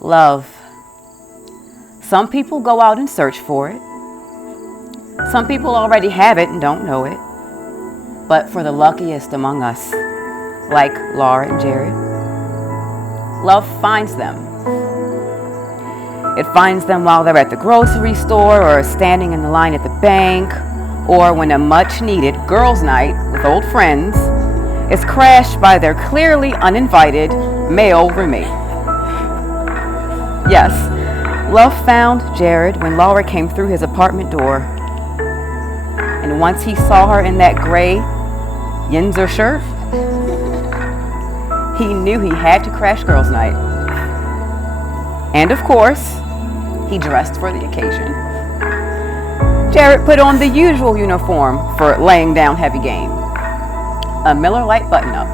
Love. Some people go out and search for it. Some people already have it and don't know it. But for the luckiest among us, like Laura and Jared, love finds them. It finds them while they're at the grocery store or standing in the line at the bank, or when a much-needed girls' night with old friends is crashed by their clearly uninvited male roommate. Yes, love found Jared when Laura came through his apartment door. And once he saw her in that gray Yinzer shirt, he knew he had to crash girls' night. And of course, he dressed for the occasion. Jared put on the usual uniform for laying down heavy game. A Miller Lite button-up.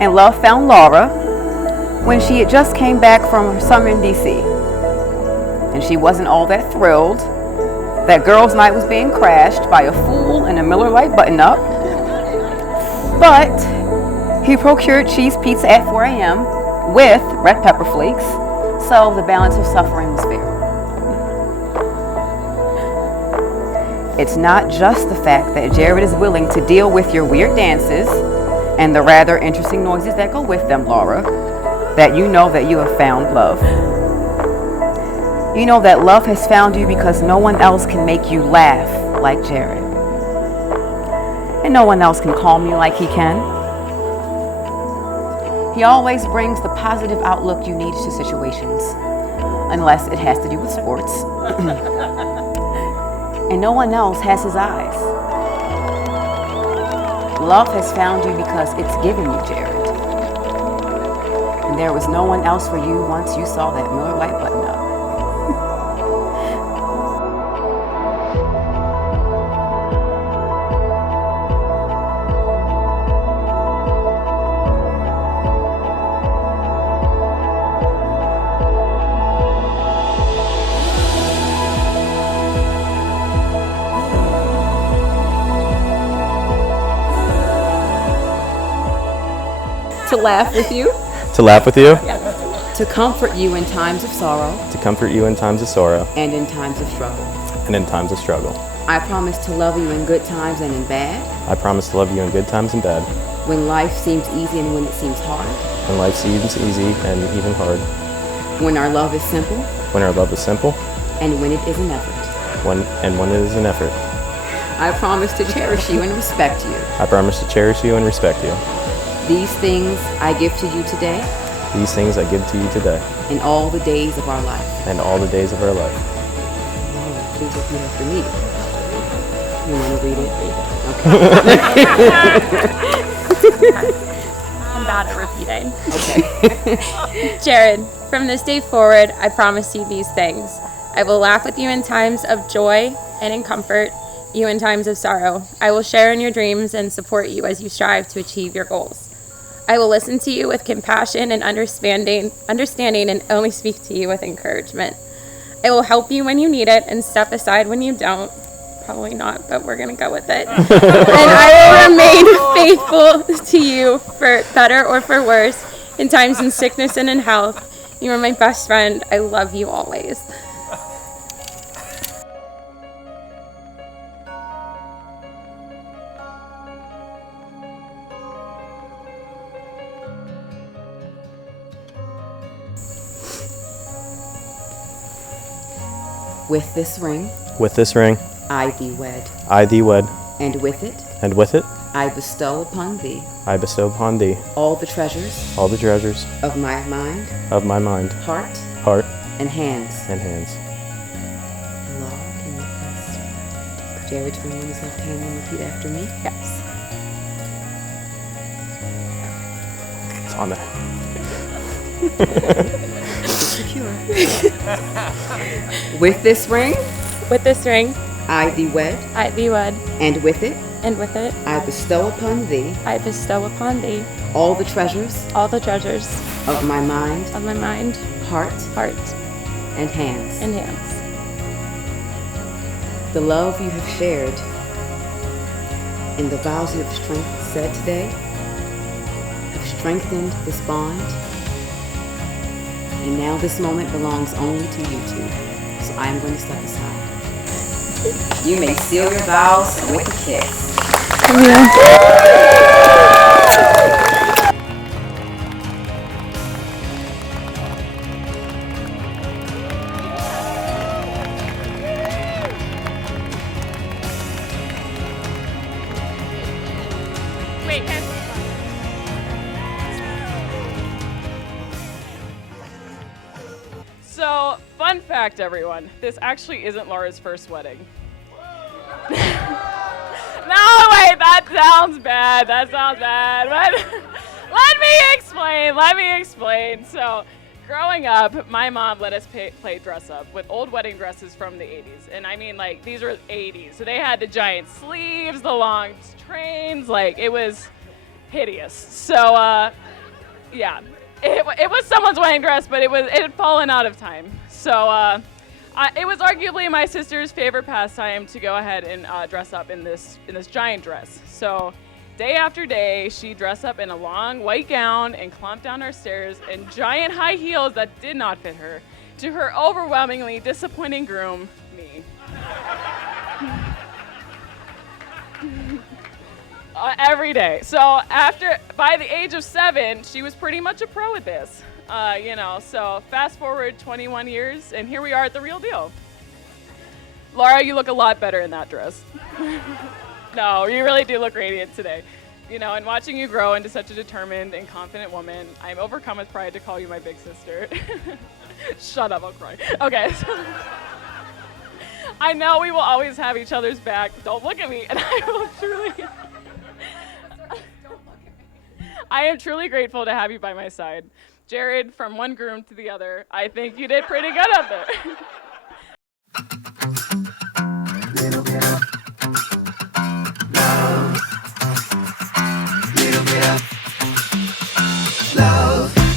And love found Laura when she had just came back from her summer in D.C. And she wasn't all that thrilled that girls' night was being crashed by a fool in a Miller Lite button-up. But he procured cheese pizza at 4 a.m. with red pepper flakes, so the balance of suffering was fair. It's not just the fact that Jared is willing to deal with your weird dances and the rather interesting noises that go with them, Laura, that you know that you have found love. You know that love has found you because no one else can make you laugh like Jared. And no one else can calm you like he can. He always brings the positive outlook you need to situations, unless it has to do with sports. And no one else has his eyes. Love has found you because it's given you Jared. And there was no one else for you once you saw that Miller Lite button-up. To laugh with you. To laugh with you. To comfort you in times of sorrow. To comfort you in times of sorrow. And in times of struggle. And in times of struggle. I promise to love you in good times and in bad. I promise to love you in good times and bad. When life seems easy and when it seems hard. When life seems easy and even hard. When our love is simple. When our love is simple. And when it is an effort. When it is an effort. I promise to cherish you and respect you. I promise to cherish you and respect you. These things I give to you today. These things I give to you today. In all the days of our life. And all the days of our life. Oh, please repeat after me. You want to read it? Okay. I'm bad at repeating. Okay. Jared, from this day forward, I promise you these things. I will laugh with you in times of joy and in comfort you in times of sorrow. I will share in your dreams and support you as you strive to achieve your goals. I will listen to you with compassion and understanding and only speak to you with encouragement. I will help you when you need it and step aside when you don't. Probably not, but we're going to go with it. And I will remain faithful to you for better or for worse, in times in sickness and in health. You are my best friend. I love you always. With this ring. With this ring. I thee wed. I thee wed. And with it. And with it. I bestow upon thee. I bestow upon thee. All the treasures. All the treasures. Of my mind. Of my mind. Heart. Heart. And hands. And hands. Laura, can you press Jared's ring on his left hand and repeat after me? Yes. It's on there. Secure. With this ring. With this ring. I thee wed. I thee wed. And with it. And with it. I bestow upon thee. I bestow upon thee. All the treasures. All the treasures. Of my mind. Of my mind. Heart. Heart. And hands. And hands. The love you have shared and the vows you have said today have strengthened this bond. And now this moment belongs only to you two. So I am going to step aside. You may seal your vows with a kiss. Wait, So, fun fact, everyone. This actually isn't Laura's first wedding. No, wait, that sounds bad. But let me explain. So, growing up, my mom let us play dress up with old wedding dresses from the 80s. And I mean, like, these are 80s. So they had the giant sleeves, the long trains, like, it was hideous. So, yeah. It was someone's wedding dress, but it had fallen out of time. So it was arguably my sister's favorite pastime to go ahead and dress up in this giant dress. So day after day, she'd dress up in a long white gown and clump down our stairs in giant high heels that did not fit her, to her overwhelmingly disappointing groom, me. Every day. So by the age of 7, she was pretty much a pro at this, so fast forward 21 years and here we are at the real deal. Laura, you look a lot better in that dress. No, you really do look radiant today. And watching you grow into such a determined and confident woman, I'm overcome with pride to call you my big sister. Shut up, I'll cry. Okay. I know we will always have each other's back. Don't look at me, and I will truly... I am truly grateful to have you by my side. Jared, from one groom to the other, I think you did pretty good up there.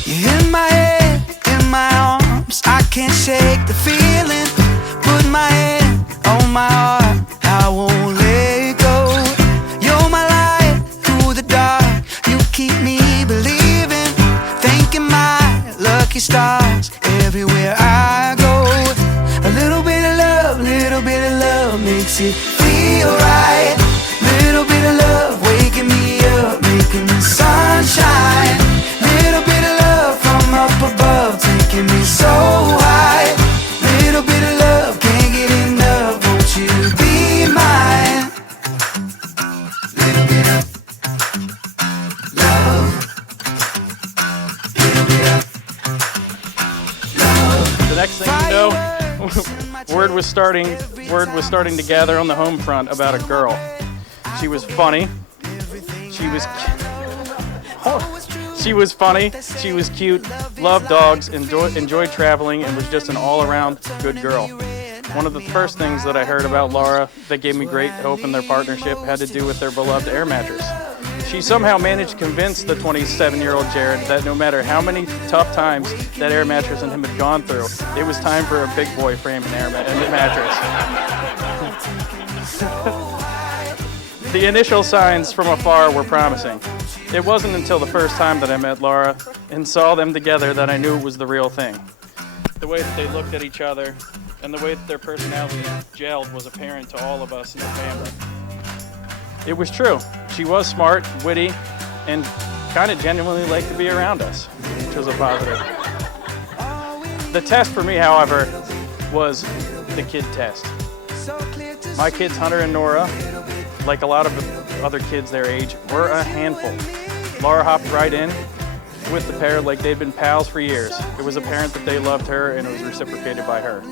You're in my head, in my arms, I can't shake the feeling. Put my hand on my heart, I won't let go. You're my light through the dark. Keep me believing, thanking my lucky stars everywhere I go. A little bit of love makes it feel right. Little bit of love waking me up, making the sunshine. Little bit of love from up above, taking me so high. Little bit of love, can't get enough, won't you be mine? Little bit of The next thing you know, word was starting to gather on the home front about a girl. She was funny. She was cute, loved dogs, enjoyed traveling, and was just an all-around good girl. One of the first things that I heard about Laura that gave me great hope in their partnership had to do with their beloved air mattress. She somehow managed to convince the 27-year-old Jared that no matter how many tough times that air mattress and him had gone through, it was time for a big boy frame and mattress. The initial signs from afar were promising. It wasn't until the first time that I met Laura and saw them together that I knew it was the real thing. The way that they looked at each other and the way that their personalities gelled was apparent to all of us in the family. It was true. She was smart, witty, and kind of genuinely liked to be around us, which was a positive. The test for me, however, was the kid test. My kids, Hunter and Nora, like a lot of other kids their age, were a handful. Laura hopped right in with the pair like they'd been pals for years. It was apparent that they loved her and it was reciprocated by her.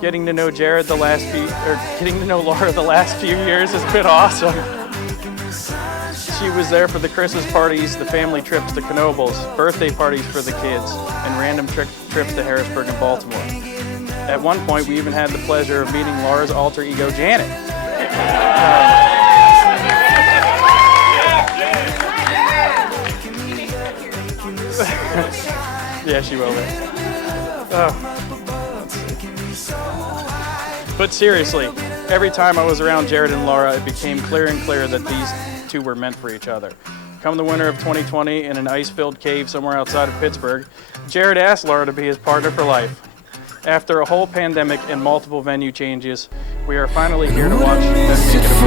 Getting to know Laura the last few years has been awesome. She was there for the Christmas parties, the family trips to Knoebels, birthday parties for the kids, and random trips to Harrisburg and Baltimore. At one point, we even had the pleasure of meeting Laura's alter ego, Janet. Yeah, she will be. But seriously, every time I was around Jared and Laura, it became clearer and clearer that these two were meant for each other. come the winter of 2020 in an ice-filled cave somewhere outside of Pittsburgh, Jared asked Laura to be his partner for life. After a whole pandemic and multiple venue changes, we are finally here to watch them make it official.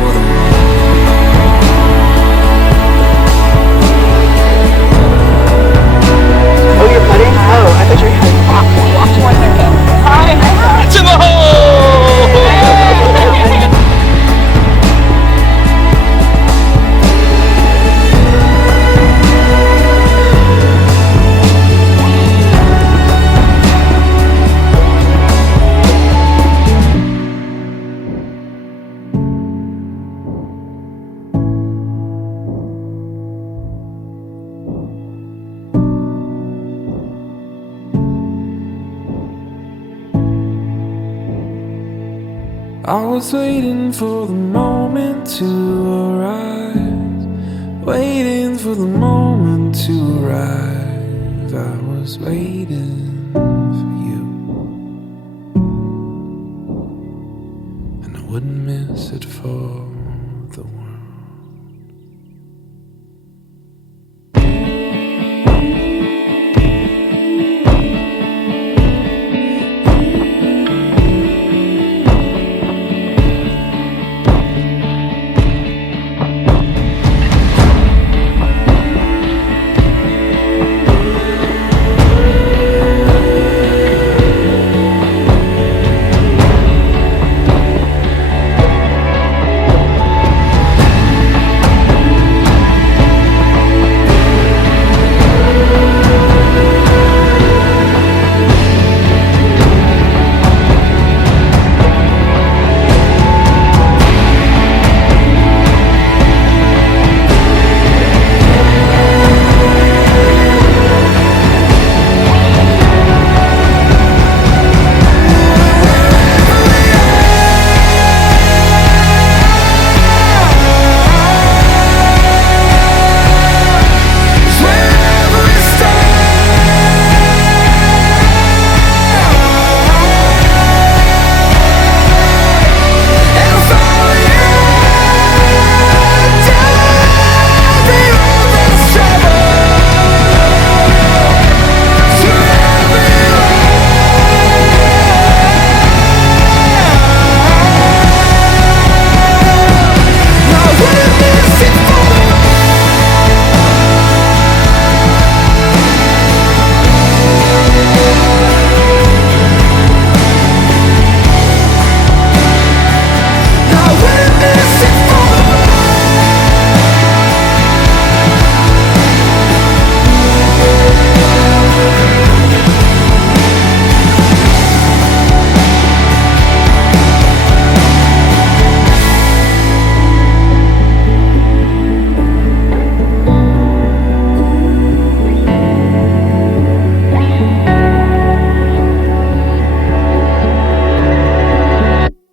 Oh, you're putting? Oh, I thought you were having watch 1 second. To the hole! I was waiting for the moment to arise, waiting for the moment to arrive. I was waiting for you, and I wouldn't miss it for